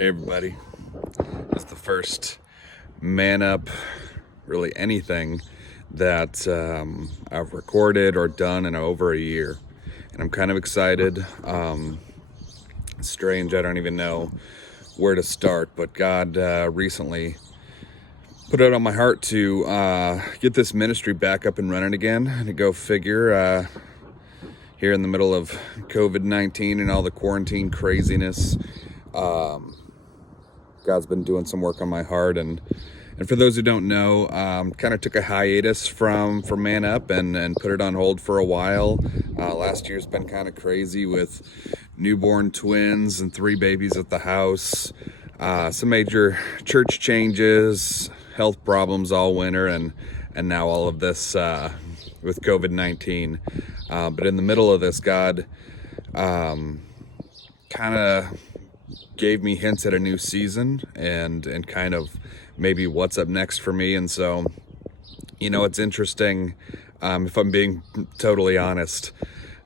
Hey everybody, it's the first Man Up, really anything that I've recorded or done in over a year. And I'm kind of excited. It's strange, I don't even know where to start, but God recently put it on my heart to get this ministry back up and running again. And go figure, here in the middle of COVID-19 and all the quarantine craziness, God's been doing some work on my heart, and for those who don't know, kind of took a hiatus from Man Up and put it on hold for a while. Last year's been kind of crazy with newborn twins and 3 babies at the house, some major church changes, health problems all winter, and now all of this with COVID-19. But in the middle of this, God kind of gave me hints at a new season and kind of maybe what's up next for me. And so, it's interesting, if I'm being totally honest,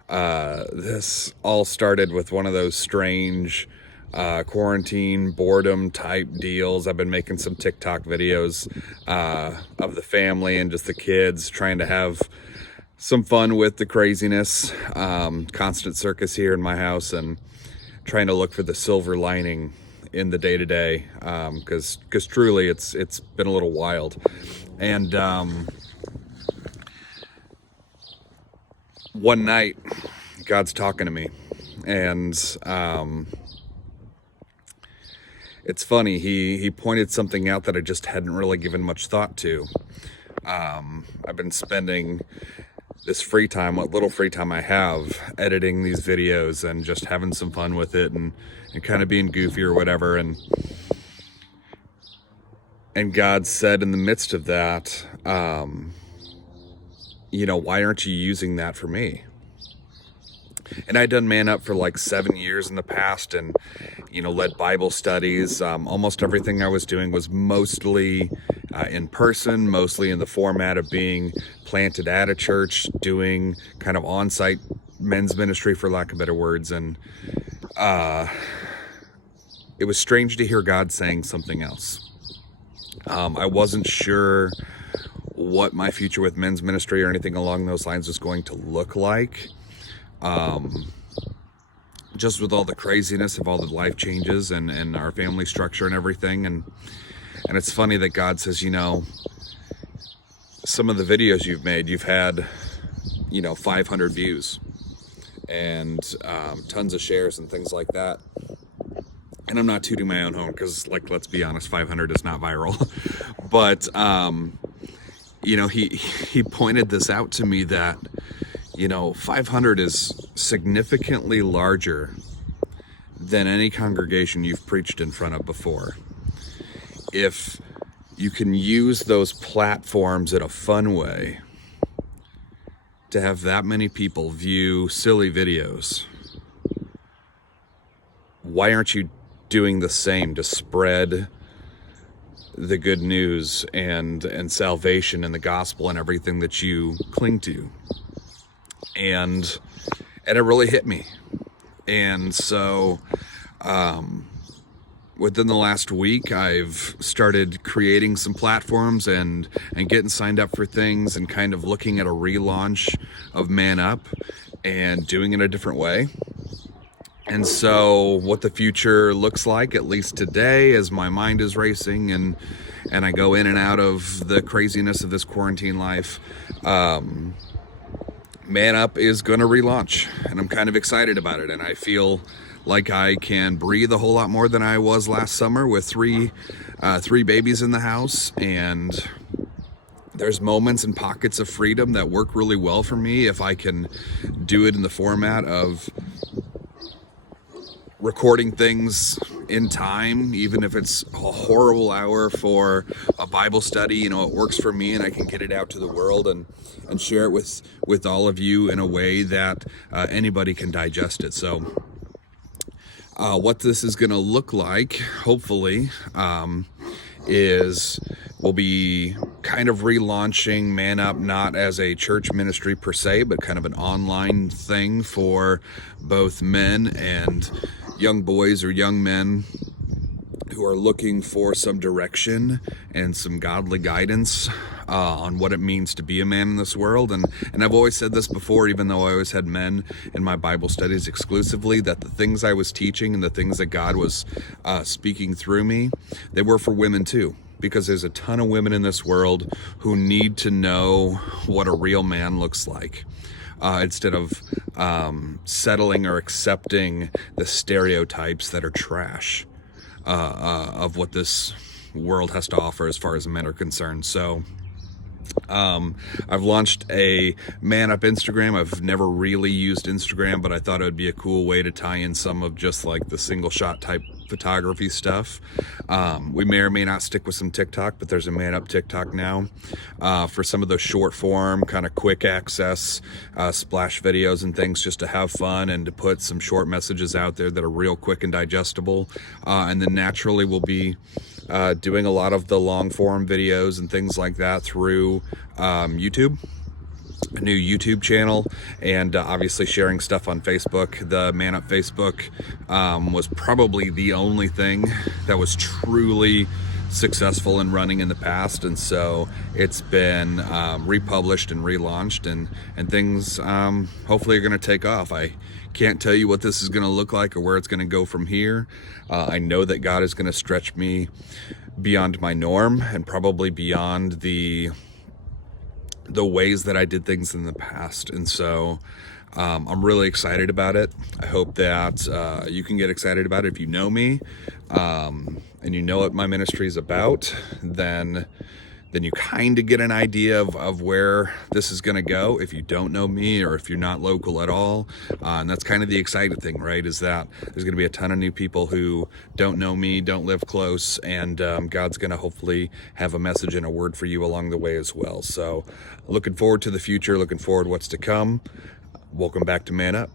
this all started with one of those strange quarantine boredom type deals. I've been making some TikTok videos of the family and just the kids trying to have some fun with the craziness, constant circus here in my house, and trying to look for the silver lining in the day-to-day, because truly it's been a little wild. And one night God's talking to me, and it's funny, he pointed something out that I just hadn't really given much thought to. I've been spending this free time, what little free time I have, editing these videos and just having some fun with it and kind of being goofy or whatever. And God said in the midst of that, why aren't you using that for me? And I'd done Man Up for like 7 years in the past, and led Bible studies. Almost everything I was doing was mostly in person, mostly in the format of being planted at a church, doing kind of on-site men's ministry, for lack of better words. And it was strange to hear God saying something else. I wasn't sure what my future with men's ministry or anything along those lines was going to look like. Just with all the craziness of all the life changes and our family structure and everything. And it's funny that God says, some of the videos you've made, you've had, 500 views and tons of shares and things like that. And I'm not tooting my own horn because, let's be honest, 500 is not viral. But, he pointed this out to me that, 500 is significantly larger than any congregation you've preached in front of before. If you can use those platforms in a fun way to have that many people view silly videos, why aren't you doing the same to spread the good news and salvation and the gospel and everything that you cling to? And it really hit me. And so within the last week, I've started creating some platforms and getting signed up for things and kind of looking at a relaunch of Man Up and doing it a different way. And so what the future looks like, at least today, as my mind is racing and I go in and out of the craziness of this quarantine life, Man Up is going to relaunch, and I'm kind of excited about it. And I feel like I can breathe a whole lot more than I was last summer with three babies in the house. And there's moments and pockets of freedom that work really well for me if I can do it in the format of recording things in time, even if it's a horrible hour for a Bible study. It works for me, and I can get it out to the world and share it with all of you in a way that anybody can digest it. So what this is going to look like, hopefully, is we'll be kind of relaunching Man Up, not as a church ministry per se, but kind of an online thing for both men and young boys or young men who are looking for some direction and some godly guidance on what it means to be a man in this world. And I've always said this before, even though I always had men in my Bible studies exclusively, that the things I was teaching and the things that God was speaking through me, they were for women too. Because there's a ton of women in this world who need to know what a real man looks like. Instead of settling or accepting the stereotypes that are trash of what this world has to offer as far as men are concerned. So I've launched a Man Up Instagram. I've never really used Instagram, but I thought it would be a cool way to tie in some of just like the single shot type photography stuff. We may or may not stick with some TikTok, but there's a Man Up TikTok now for some of those short form, kind of quick access splash videos and things, just to have fun and to put some short messages out there that are real quick and digestible. And then naturally we'll be doing a lot of the long form videos and things like that through YouTube, a new YouTube channel, and obviously sharing stuff on Facebook. The Man Up Facebook was probably the only thing that was truly successful in running in the past, and so it's been republished and relaunched, and things hopefully are going to take off. I can't tell you what this is going to look like or where it's going to go from here. I know that God is going to stretch me beyond my norm and probably beyond the ways that I did things in the past, and so I'm really excited about it. I hope that you can get excited about it. If you know me and you know what my ministry is about, then you kind of get an idea of where this is going to go. If you don't know me or if you're not local at all, and that's kind of the exciting thing, right, is that there's going to be a ton of new people who don't know me, don't live close, and God's going to hopefully have a message and a word for you along the way as well. So looking forward to the future, looking forward to what's to come. Welcome back to Man Up.